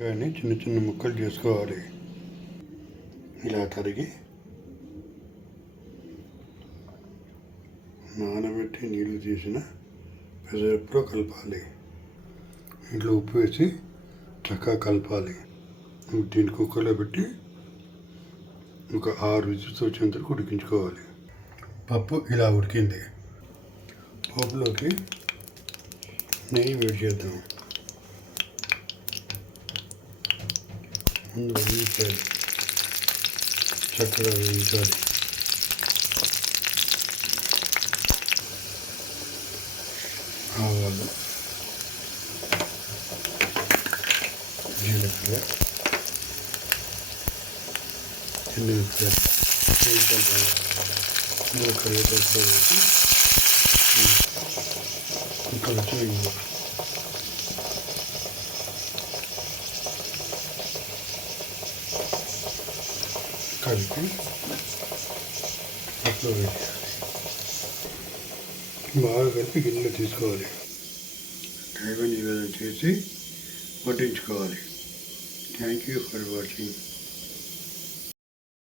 కానీ చిన్న చిన్న ముక్కలు చేసుకోవాలి. ఇలా తరిగి నానబెట్టి నీళ్లు తీసిన పెసరపప్పులో కలపాలి. ఇంట్లో ఉప్పు వేసి చక్కగా కలపాలి. దీన్ని కుక్కర్లో పెట్టి ఒక 6 విజిల్స్ వచ్చేంత వరకు ఉడికించుకోవాలి. పప్పు ఇలా ఉడికింది. పప్పులోకి నెయ్యి వేడి చేద్దాం. ముందు వేయించాలి, చక్కగా వేయించాలి. ఆవాలు, జీలకర్ర, ఎండుమిరపకాయలు వేయించాలి. ఇందులో కరివేపాకు వేసి కలిసి వేయాలి. కలిపి పప్పులో వేయాలి. బాగా కలిపి గిన్నెలో తీసుకోవాలి. నివేదన చేసి వడ్డించుకోవాలి. Thank you for watching.